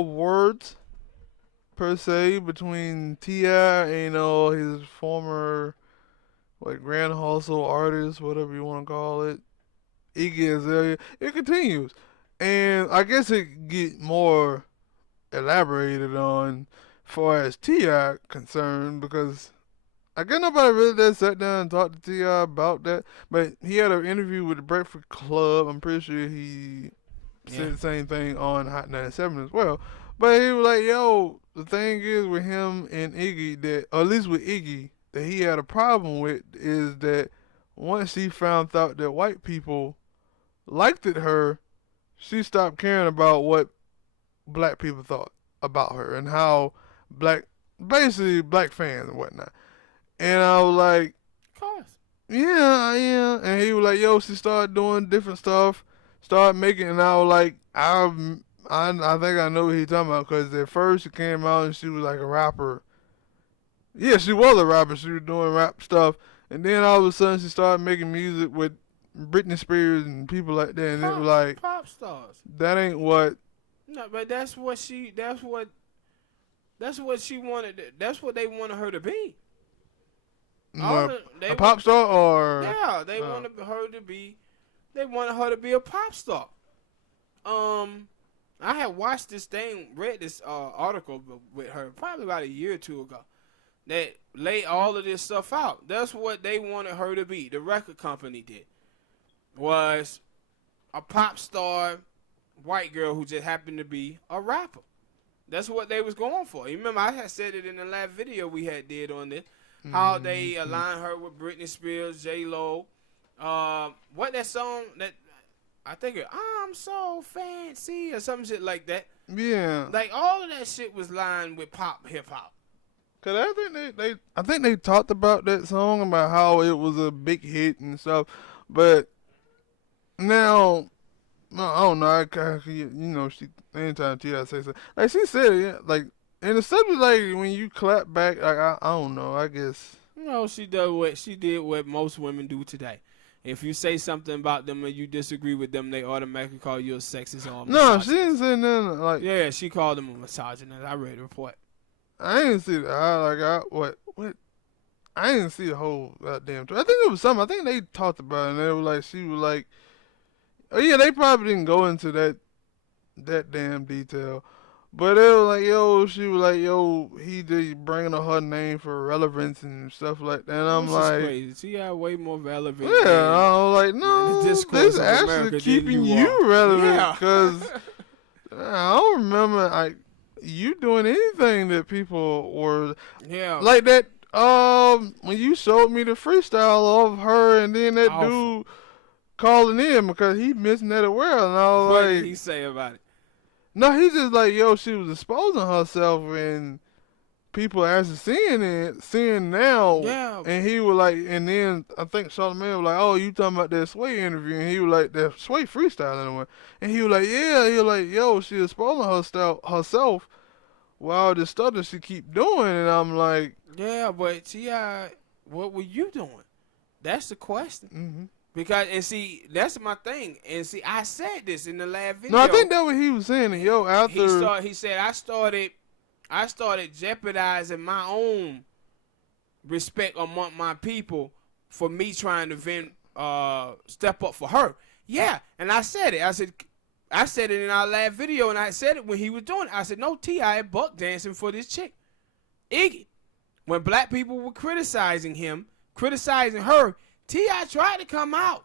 awards per se between T.I. and his former Grand Hustle artist, whatever you want to call it, Iggy Azalea. It continues, and I guess it get more elaborated on far as T.I. concerned because I guess nobody really that sat down and talked to T.I. about that. But he had an interview with the Breakfast Club. I'm pretty sure he Yeah. said the same thing on Hot 97 as well. But he was like, yo, the thing is with him and Iggy that, or at least with Iggy, that he had a problem with is that once he found out that white people liked it her, she stopped caring about what black people thought about her and how black, basically black fans and whatnot. And I was like, Of course. yeah, yeah. And he was like, yo, she started doing different stuff, started making, and I was like, I think I know what he's talking about because at first she came out and she was like a rapper. Yeah, she was a rapper. She was doing rap stuff, and then all of a sudden she started making music with Britney Spears and people like that, and it was like Pop stars. that ain't what. No, but that's what she. That's what she wanted. That's what they wanted her to be. A pop star or yeah, they wanted her to be. They wanted her to be a pop star. I had watched this thing, read this article with her probably about a year or two ago that laid all of this stuff out. That's what they wanted her to be. The record company did was a pop star, white girl who just happened to be a rapper. That's what they was going for. You remember I had said it in the last video we had did on this. How they align her with Britney Spears, J-Lo. What that song that I think I'm so fancy or some shit like that. Yeah. Like all of that shit was lined with pop hip hop. Cause I think they talked about that song about how it was a big hit and stuff, but now I don't know. She anytime T.I. say something like she said, yeah, like and the stuff is like when you clap back, like I don't know. I guess She did what most women do today. If you say something about them and you disagree with them, they automatically call you a sexist or a misogynist. No, she didn't say nothing like. Yeah, she called him a misogynist. I read the report. I didn't see that. What? I didn't see the whole goddamn. I think it was something. I think they talked about it and they were like, she was like, oh yeah, they probably didn't go into that damn detail. But it was like, she was like, he did bringing up her name for relevance and stuff like that. And I'm like, crazy. She got way more relevant. Yeah, I was like, no, this actually keeping you relevant because I don't remember you doing anything that people were like that. When you showed me the freestyle of her and then that dude calling in because he missing that as well, and I was what like, did he say about it? No, he just like, she was exposing herself and people actually seeing now. Yeah. And he was like, and then I think Charlamagne was like, oh, you talking about that Sway interview? And he was like, that Sway freestyle anyway. And he was like, yeah. He was like, she exposing herself while the stuff that she keep doing. And I'm like, yeah, but T.I., what were you doing? That's the question. Mm-hmm. Because, and see, that's my thing. And see, I said this in the last video. No, I think that's what he was saying. After he said, I started jeopardizing my own respect among my people for me trying to step up for her. Yeah, and I said it. I said it in our last video, and I said it when he was doing it. I said, no, T.I. buck dancing for this chick, Iggy. When black people were criticizing her, T.I. tried to come out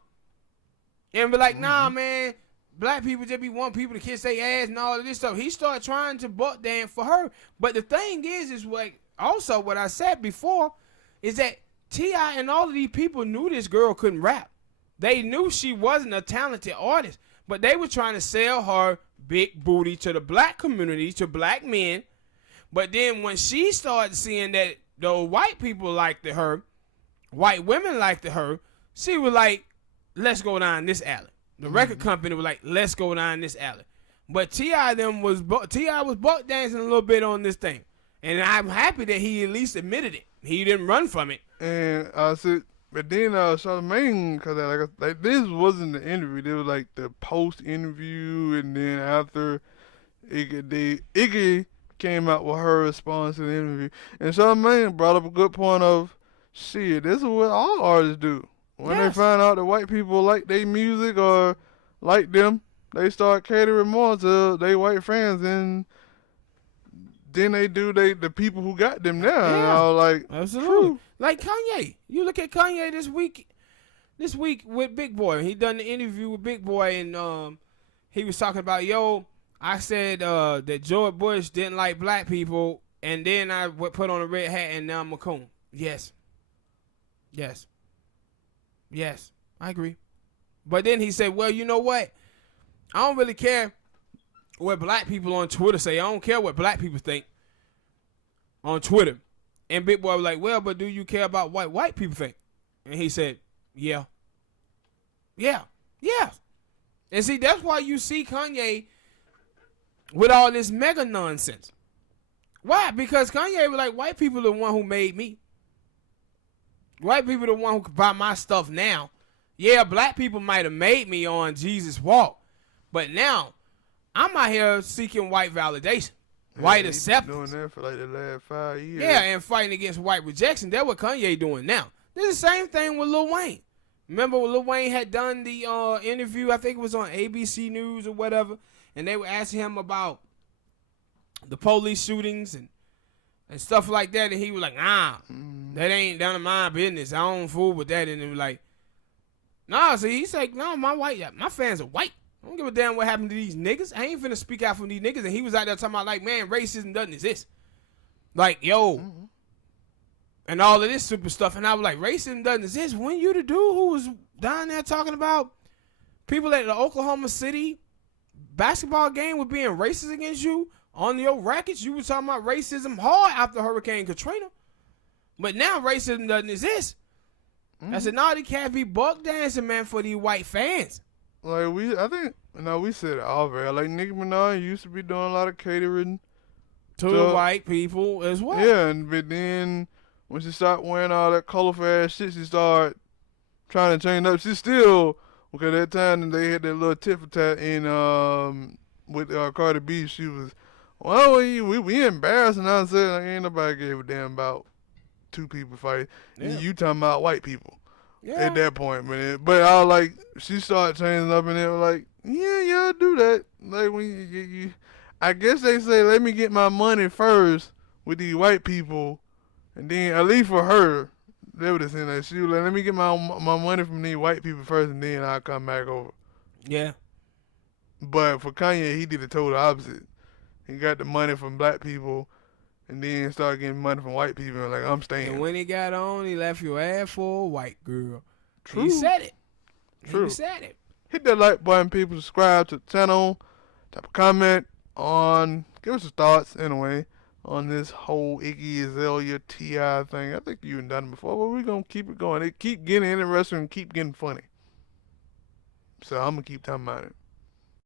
and be like, nah, man, black people just be wanting people to kiss their ass and all of this stuff. He started trying to buck dance for her. But the thing is like, also what I said before, is that T.I. and all of these people knew this girl couldn't rap. They knew she wasn't a talented artist, but they were trying to sell her big booty to the black community, to black men. But then when she started seeing that the white people liked her, white women liked her, she was like, let's go down this alley. The record company was like, let's go down this alley. But T.I. was buck dancing a little bit on this thing. And I'm happy that he at least admitted it. He didn't run from it. And I said, but then Charlamagne, because this wasn't the interview. It was like the post interview, and then after Iggy came out with her response to the interview, and Charlamagne brought up a good point of, shit, this is what all artists do. When they Yes. find out that white people like their music or like them, they start catering more to their white fans, and then they do the people who got them there. And I Yeah. was like, Absolutely. true. Like Kanye. You look at Kanye this week. This week with Big Boy, he done the interview with Big Boy, and he was talking about, yo, I said that George Bush didn't like black people, and then I put on a red hat, and now I'm a coon. Yes. Yes. Yes. I agree. But then he said, well, you know what? I don't really care what black people on Twitter say. I don't care what black people think on Twitter. And Big Boy was like, well, but do you care about what white people think? And he said, yeah. Yeah. Yeah. And see, that's why you see Kanye with all this mega nonsense. Why? Because Kanye was like, white people are the one who made me. White people are the one who could buy my stuff now. Yeah, black people might have made me on Jesus Walk. But now, I'm out here seeking white validation. White acceptance. Doing that for like the last 5 years. Yeah, and fighting against white rejection. That's what Kanye doing now. This is the same thing with Lil Wayne. Remember when Lil Wayne had done the interview, I think it was on ABC News or whatever, and they were asking him about the police shootings and stuff like that, and he was like, nah, that ain't none of my business. I don't fool with that. And they were like, nah, see, he's like, no, my fans are white. I don't give a damn what happened to these niggas. I ain't finna speak out for these niggas. And he was out there talking about, like, man, racism doesn't exist. Like, yo, and all of this super stuff. And I was like, racism doesn't exist. When you the dude who was down there talking about people at the Oklahoma City basketball game were being racist against you on your rackets, you were talking about racism hard after Hurricane Katrina. But now racism doesn't exist. I said, no, they can't be buck dancing, man, for these white fans. Like we said it already. Like Nicki Minaj used to be doing a lot of catering To the white people as well. Yeah, but then when she started wearing all that colorful ass shit, she started trying to change up. She still, because at that time they had that little tit for tat in with Cardi B. She was, well, we embarrassing ourselves. Like, ain't nobody gave a damn about two people fighting. Yeah. You talking about white people Yeah. at that point, man. But I was like, she started changing up, and they were like, yeah, do that. Like when you I guess they say, let me get my money first with these white people, and then, at least for her, they would have said that. She was like, let me get my money from these white people first, and then I'll come back over. Yeah. But for Kanye, he did the total opposite. He got the money from black people, and then started getting money from white people, and like, I'm staying. And when he got on, he left your ass for a white girl. True. He said it. True. He said it. Hit that like button, people. Subscribe to the channel. Type a comment on, give us your thoughts anyway on this whole Iggy Azalea T.I. thing. I think you've done it before, but we're going to keep it going. It keep getting interesting and keep getting funny. So I'm going to keep talking about it.